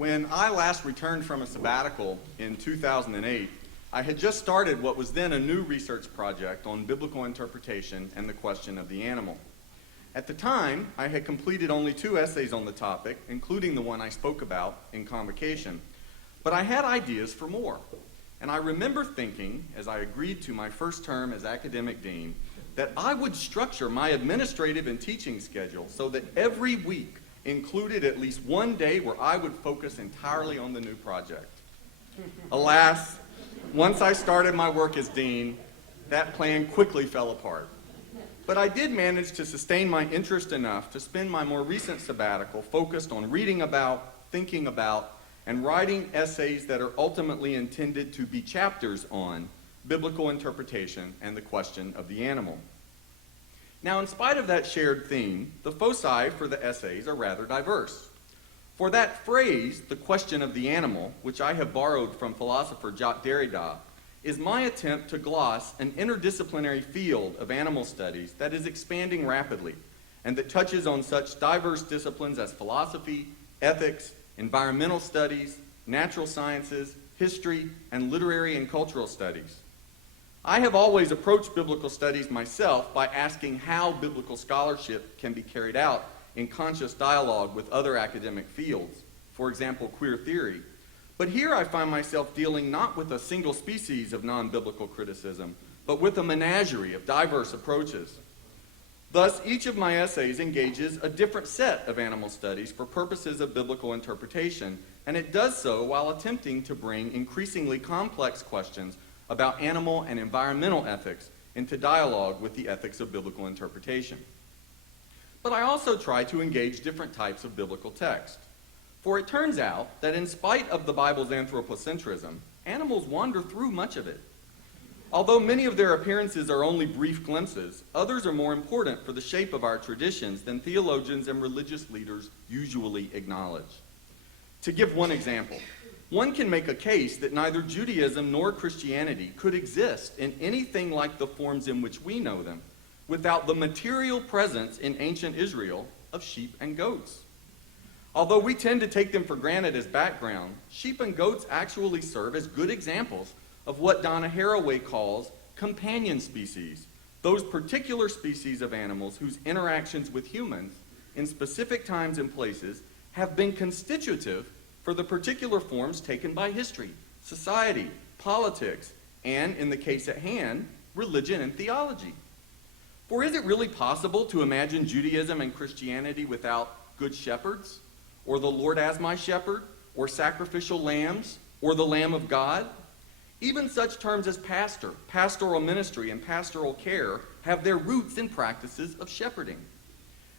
When I last returned from a sabbatical in 2008, I had just started what was then a new research project on biblical interpretation and the question of the animal. At the time, I had completed only 2 essays on the topic, including the one I spoke about in Convocation, but I had ideas for more. And I remember thinking, as I agreed to my first term as academic dean, that I would structure my administrative and teaching schedule so that every week included at least one day where I would focus entirely on the new project. Alas, once I started my work as dean, that plan quickly fell apart. But I did manage to sustain my interest enough to spend my more recent sabbatical focused on reading about, thinking about, and writing essays that are ultimately intended to be chapters on biblical interpretation and the question of the animal. Now, in spite of that shared theme, the foci for the essays are rather diverse. For that phrase, the question of the animal, which I have borrowed from philosopher Jacques Derrida, is my attempt to gloss an interdisciplinary field of animal studies that is expanding rapidly and that touches on such diverse disciplines as philosophy, ethics, environmental studies, natural sciences, history, and literary and cultural studies. I have always approached biblical studies myself by asking how biblical scholarship can be carried out in conscious dialogue with other academic fields, for example, queer theory. But here I find myself dealing not with a single species of non-biblical criticism, but with a menagerie of diverse approaches. Thus, each of my essays engages a different set of animal studies for purposes of biblical interpretation, and it does so while attempting to bring increasingly complex questions about animal and environmental ethics into dialogue with the ethics of biblical interpretation. But I also try to engage different types of biblical text. For it turns out that in spite of the Bible's anthropocentrism, animals wander through much of it. Although many of their appearances are only brief glimpses, others are more important for the shape of our traditions than theologians and religious leaders usually acknowledge. To give one example, one can make a case that neither Judaism nor Christianity could exist in anything like the forms in which we know them without the material presence in ancient Israel of sheep and goats. Although we tend to take them for granted as background, sheep and goats actually serve as good examples of what Donna Haraway calls companion species, those particular species of animals whose interactions with humans in specific times and places have been constitutive for the particular forms taken by history, society, politics, and, in the case at hand, religion and theology. For is it really possible to imagine Judaism and Christianity without good shepherds, or the Lord as my shepherd, or sacrificial lambs, or the Lamb of God? Even such terms as pastor, pastoral ministry, and pastoral care have their roots in practices of shepherding.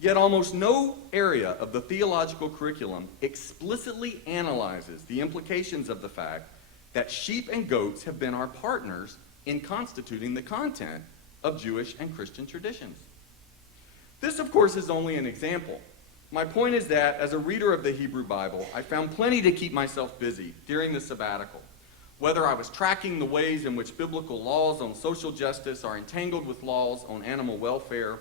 Yet almost no area of the theological curriculum explicitly analyzes the implications of the fact that sheep and goats have been our partners in constituting the content of Jewish and Christian traditions. This, of course, is only an example. My point is that, as a reader of the Hebrew Bible, I found plenty to keep myself busy during the sabbatical. Whether I was tracking the ways in which biblical laws on social justice are entangled with laws on animal welfare,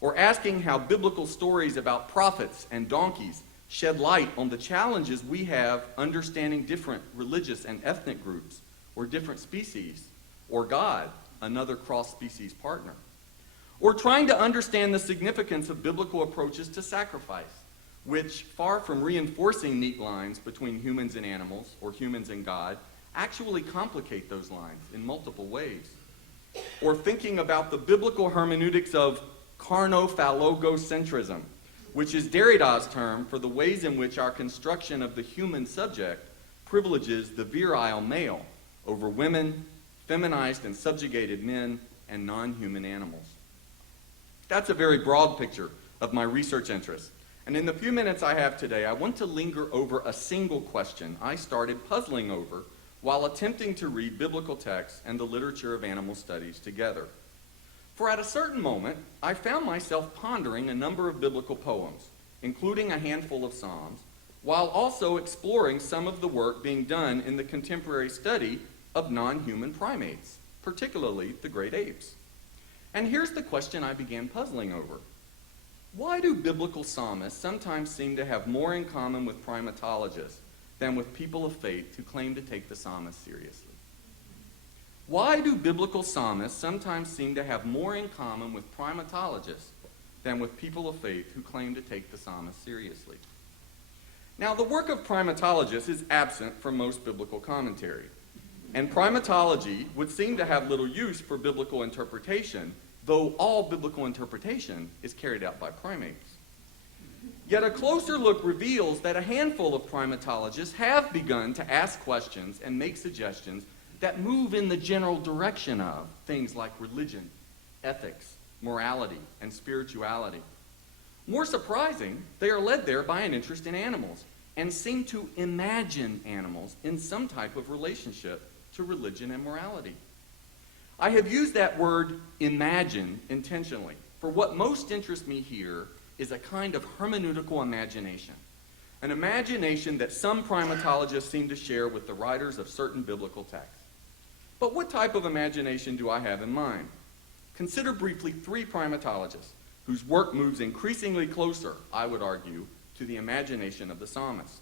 or asking how biblical stories about prophets and donkeys shed light on the challenges we have understanding different religious and ethnic groups, or different species, or God, another cross-species partner. Or trying to understand the significance of biblical approaches to sacrifice, which, far from reinforcing neat lines between humans and animals, or humans and God, actually complicate those lines in multiple ways. Or thinking about the biblical hermeneutics of carnophallogocentrism, which is Derrida's term for the ways in which our construction of the human subject privileges the virile male over women, feminized and subjugated men, and non-human animals. That's a very broad picture of my research interests, and in the few minutes I have today, I want to linger over a single question I started puzzling over while attempting to read biblical texts and the literature of animal studies together. For at a certain moment, I found myself pondering a number of biblical poems, including a handful of psalms, while also exploring some of the work being done in the contemporary study of non-human primates, particularly the great apes. And here's the question I began puzzling over. Why do biblical psalmists sometimes seem to have more in common with primatologists than with people of faith who claim to take the psalmist seriously? Why do biblical psalmists sometimes seem to have more in common with primatologists than with people of faith who claim to take the psalmist seriously? Now, the work of primatologists is absent from most biblical commentary, and primatology would seem to have little use for biblical interpretation, though all biblical interpretation is carried out by primates. Yet a closer look reveals that a handful of primatologists have begun to ask questions and make suggestions that move in the general direction of things like religion, ethics, morality, and spirituality. More surprising, they are led there by an interest in animals and seem to imagine animals in some type of relationship to religion and morality. I have used that word imagine intentionally, for what most interests me here is a kind of hermeneutical imagination, an imagination that some primatologists seem to share with the writers of certain biblical texts. But what type of imagination do I have in mind? Consider briefly three primatologists whose work moves increasingly closer, I would argue, to the imagination of the psalmist.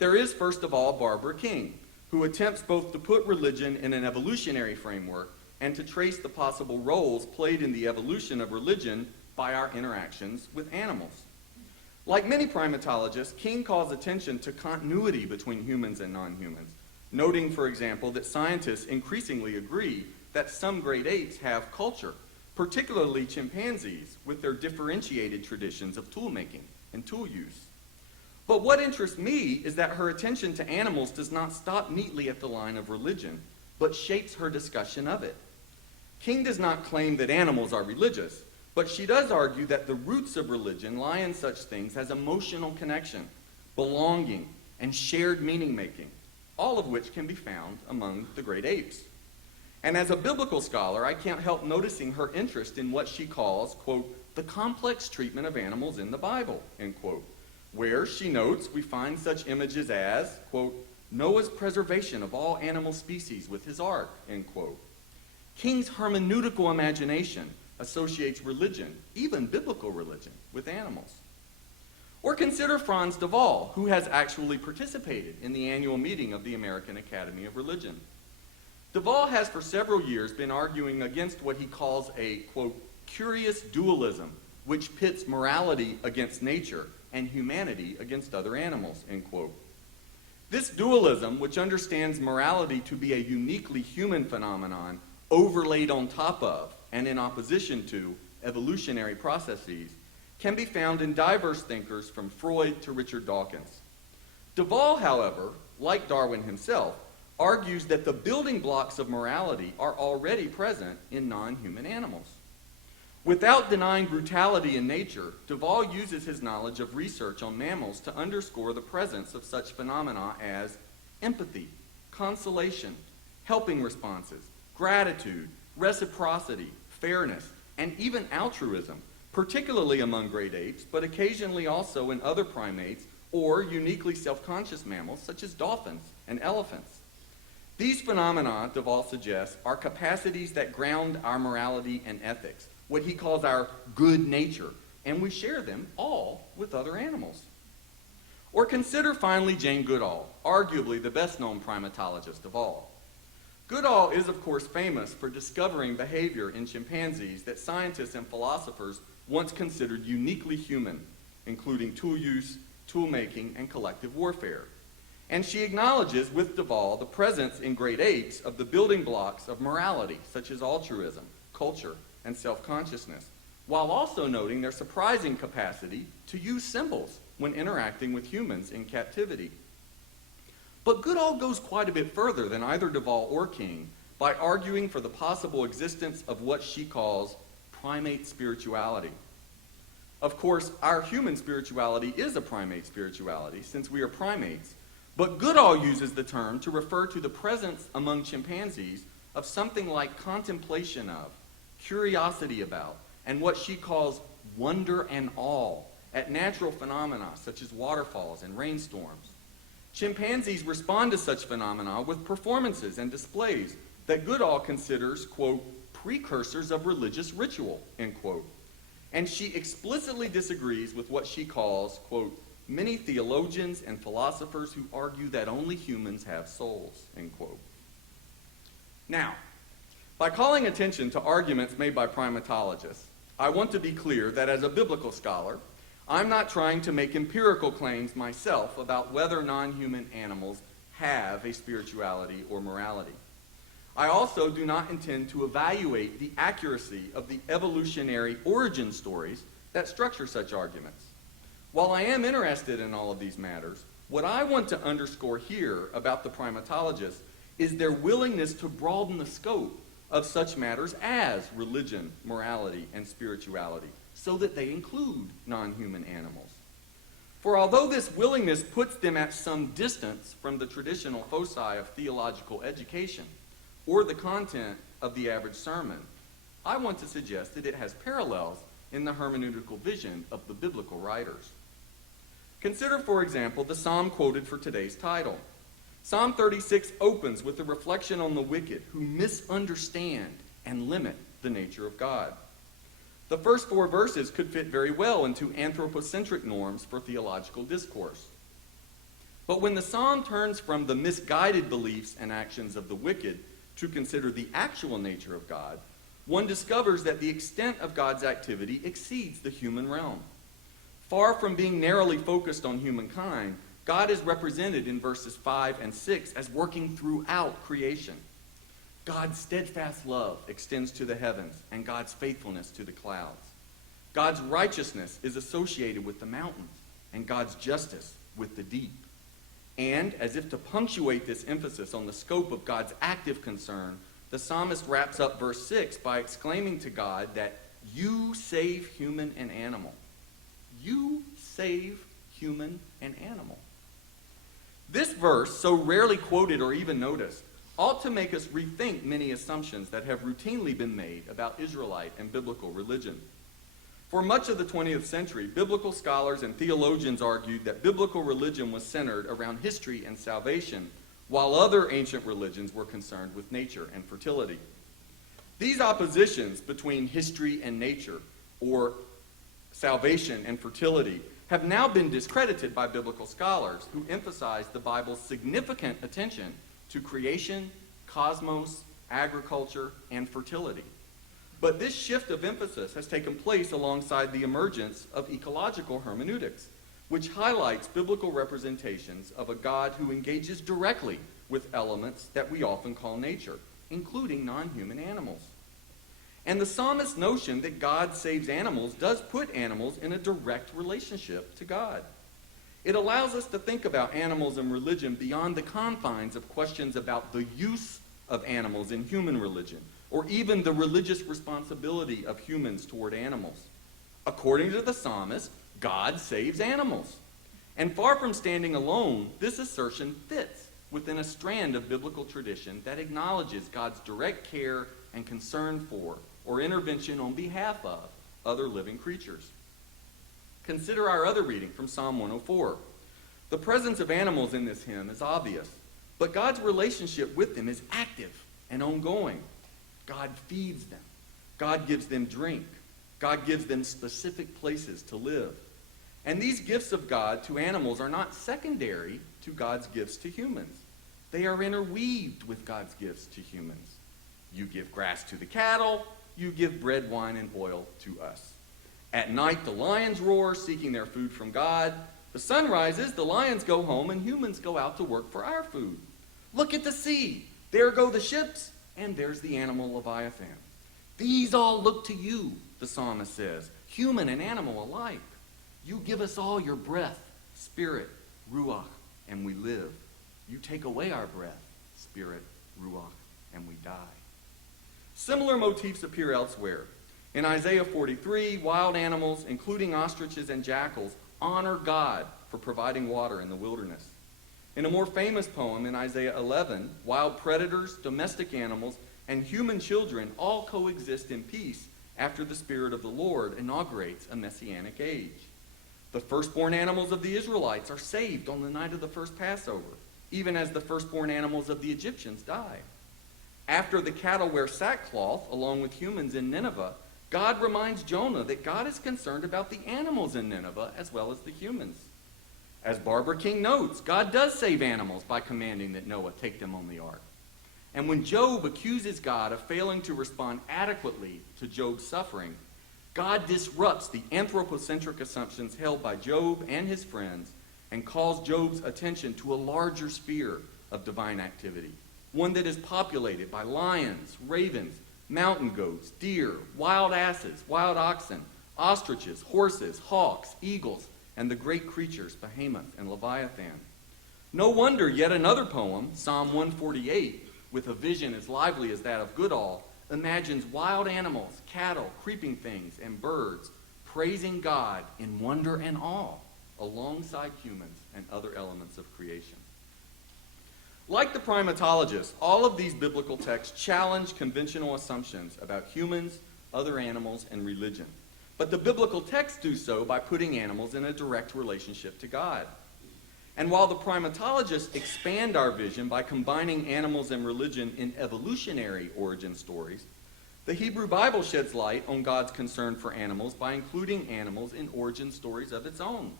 There is, first of all, Barbara King, who attempts both to put religion in an evolutionary framework and to trace the possible roles played in the evolution of religion by our interactions with animals. Like many primatologists, King calls attention to continuity between humans and non-humans, noting, for example, that scientists increasingly agree that some great apes have culture, particularly chimpanzees, with their differentiated traditions of tool making and tool use. But what interests me is that her attention to animals does not stop neatly at the line of religion, but shapes her discussion of it. King does not claim that animals are religious, but she does argue that the roots of religion lie in such things as emotional connection, belonging, and shared meaning-making, all of which can be found among the great apes. And as a biblical scholar, I can't help noticing her interest in what she calls, quote, the complex treatment of animals in the Bible, end quote, where, she notes, we find such images as, quote, Noah's preservation of all animal species with his ark, end quote. King's hermeneutical imagination associates religion, even biblical religion, with animals. Or consider Franz de Waal, who has actually participated in the annual meeting of the American Academy of Religion. De Waal has for several years been arguing against what he calls a, quote, curious dualism, which pits morality against nature and humanity against other animals, end quote. This dualism, which understands morality to be a uniquely human phenomenon overlaid on top of and in opposition to evolutionary processes, can be found in diverse thinkers from Freud to Richard Dawkins. De Waal, however, like Darwin himself, argues that the building blocks of morality are already present in non-human animals. Without denying brutality in nature, de Waal uses his knowledge of research on mammals to underscore the presence of such phenomena as empathy, consolation, helping responses, gratitude, reciprocity, fairness, and even altruism, particularly among great apes, but occasionally also in other primates or uniquely self-conscious mammals such as dolphins and elephants. These phenomena, de Waal suggests, are capacities that ground our morality and ethics, what he calls our good nature, and we share them all with other animals. Or consider finally Jane Goodall, arguably the best-known primatologist of all. Goodall is, of course, famous for discovering behavior in chimpanzees that scientists and philosophers once considered uniquely human, including tool use, tool making, and collective warfare. And she acknowledges with de Waal the presence in great apes of the building blocks of morality, such as altruism, culture, and self-consciousness, while also noting their surprising capacity to use symbols when interacting with humans in captivity. But Goodall goes quite a bit further than either de Waal or King by arguing for the possible existence of what she calls primate spirituality. Of course, our human spirituality is a primate spirituality since we are primates, but Goodall uses the term to refer to the presence among chimpanzees of something like contemplation of, curiosity about, and what she calls wonder and awe at natural phenomena such as waterfalls and rainstorms. Chimpanzees respond to such phenomena with performances and displays that Goodall considers, quote, precursors of religious ritual, end quote. And she explicitly disagrees with what she calls, quote, many theologians and philosophers who argue that only humans have souls, end quote. Now, by calling attention to arguments made by primatologists, I want to be clear that as a biblical scholar, I'm not trying to make empirical claims myself about whether non-human animals have a spirituality or morality. I also do not intend to evaluate the accuracy of the evolutionary origin stories that structure such arguments. While I am interested in all of these matters, what I want to underscore here about the primatologists is their willingness to broaden the scope of such matters as religion, morality, and spirituality, so that they include non-human animals. For although this willingness puts them at some distance from the traditional foci of theological education or the content of the average sermon, I want to suggest that it has parallels in the hermeneutical vision of the biblical writers. Consider, for example, the psalm quoted for today's title. Psalm 36 opens with a reflection on the wicked who misunderstand and limit the nature of God. The first 4 verses could fit very well into anthropocentric norms for theological discourse. But when the psalm turns from the misguided beliefs and actions of the wicked to consider the actual nature of God, one discovers that the extent of God's activity exceeds the human realm. Far from being narrowly focused on humankind, God is represented in verses 5 and 6 as working throughout creation. God's steadfast love extends to the heavens, and God's faithfulness to the clouds. God's righteousness is associated with the mountains, and God's justice with the deep. And, as if to punctuate this emphasis on the scope of God's active concern, the psalmist wraps up verse 6 by exclaiming to God that you save human and animal. You save human and animal. This verse, so rarely quoted or even noticed, ought to make us rethink many assumptions that have routinely been made about Israelite and biblical religion. For much of the 20th century, biblical scholars and theologians argued that biblical religion was centered around history and salvation, while other ancient religions were concerned with nature and fertility. These oppositions between history and nature, or salvation and fertility, have now been discredited by biblical scholars who emphasize the Bible's significant attention to creation, cosmos, agriculture, and fertility. But this shift of emphasis has taken place alongside the emergence of ecological hermeneutics, which highlights biblical representations of a God who engages directly with elements that we often call nature, including non-human animals. And the psalmist's notion that God saves animals does put animals in a direct relationship to God. It allows us to think about animals and religion beyond the confines of questions about the use of animals in human religion, or even the religious responsibility of humans toward animals. According to the psalmist, God saves animals. And far from standing alone, this assertion fits within a strand of biblical tradition that acknowledges God's direct care and concern for, or intervention on behalf of, other living creatures. Consider our other reading from Psalm 104. The presence of animals in this hymn is obvious, but God's relationship with them is active and ongoing. God feeds them. God gives them drink. God gives them specific places to live. And these gifts of God to animals are not secondary to God's gifts to humans. They are interweaved with God's gifts to humans. You give grass to the cattle, you give bread, wine, and oil to us. At night, the lions roar, seeking their food from God. The sun rises, the lions go home, and humans go out to work for our food. Look at the sea. There go the ships, and there's the animal Leviathan. These all look to you, the psalmist says, human and animal alike. You give us all your breath, spirit, ruach, and we live. You take away our breath, spirit, ruach, and we die. Similar motifs appear elsewhere. In Isaiah 43, wild animals, including ostriches and jackals, honor God for providing water in the wilderness. In a more famous poem in Isaiah 11, wild predators, domestic animals, and human children all coexist in peace after the Spirit of the Lord inaugurates a messianic age. The firstborn animals of the Israelites are saved on the night of the first Passover, even as the firstborn animals of the Egyptians die. After the cattle wear sackcloth along with humans in Nineveh, God reminds Jonah that God is concerned about the animals in Nineveh as well as the humans. As Barbara King notes, God does save animals by commanding that Noah take them on the ark. And when Job accuses God of failing to respond adequately to Job's suffering, God disrupts the anthropocentric assumptions held by Job and his friends and calls Job's attention to a larger sphere of divine activity, one that is populated by lions, ravens, mountain goats, deer, wild asses, wild oxen, ostriches, horses, hawks, eagles, and the great creatures, Behemoth and Leviathan. No wonder yet another poem, Psalm 148, with a vision as lively as that of Goodall, imagines wild animals, cattle, creeping things, and birds praising God in wonder and awe alongside humans and other elements of creation. Like the Primatologist, all of these biblical texts challenge conventional assumptions about humans, other animals, and religion. But the biblical texts do so by putting animals in a direct relationship to God. And while the Primatologists expand our vision by combining animals and religion in evolutionary origin stories, the Hebrew Bible sheds light on God's concern for animals by including animals in origin stories of its own.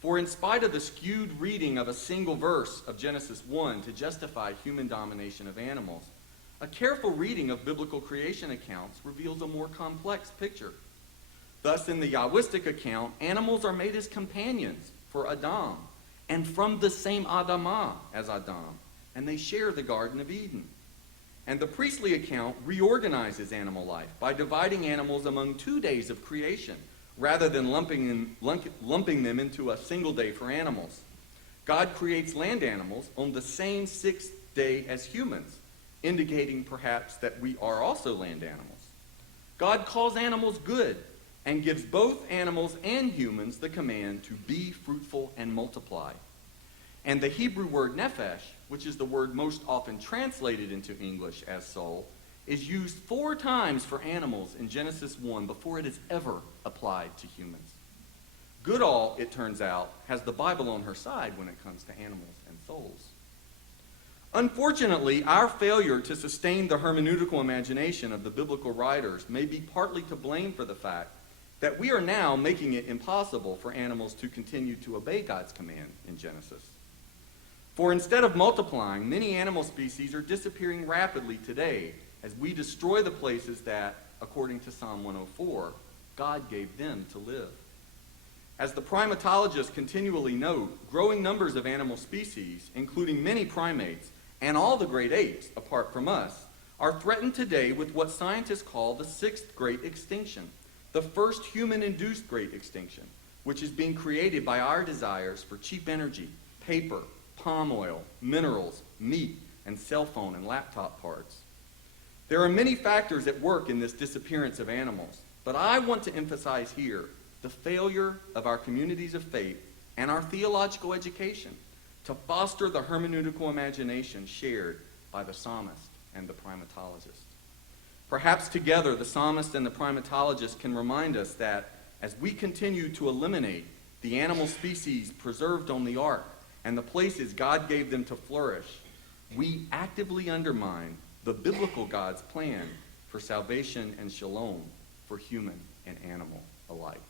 For in spite of the skewed reading of a single verse of Genesis 1 to justify human domination of animals, a careful reading of biblical creation accounts reveals a more complex picture. Thus, in the Yahwistic account, animals are made as companions for Adam, and from the same Adamah as Adam, and they share the Garden of Eden. And the priestly account reorganizes animal life by dividing animals among 2 days of creation, rather than lumping them into a single day for animals. God creates land animals on the same 6th day as humans, indicating perhaps that we are also land animals. God calls animals good and gives both animals and humans the command to be fruitful and multiply. And the Hebrew word nephesh, which is the word most often translated into English as soul, is used 4 times for animals in Genesis 1 before it is ever applied to humans. Goodall, it turns out, has the Bible on her side when it comes to animals and souls. Unfortunately, our failure to sustain the hermeneutical imagination of the biblical writers may be partly to blame for the fact that we are now making it impossible for animals to continue to obey God's command in Genesis. For instead of multiplying, many animal species are disappearing rapidly today as we destroy the places that, according to Psalm 104, God gave them to live. As the primatologists continually note, growing numbers of animal species, including many primates and all the great apes apart from us, are threatened today with what scientists call the 6th great extinction, the first human-induced great extinction, which is being created by our desires for cheap energy, paper, palm oil, minerals, meat, and cell phone and laptop parts. There are many factors at work in this disappearance of animals, but I want to emphasize here the failure of our communities of faith and our theological education to foster the hermeneutical imagination shared by the psalmist and the primatologist. Perhaps together the psalmist and the primatologist can remind us that as we continue to eliminate the animal species preserved on the ark and the places God gave them to flourish, we actively undermine the biblical God's plan for salvation and shalom for human and animal alike.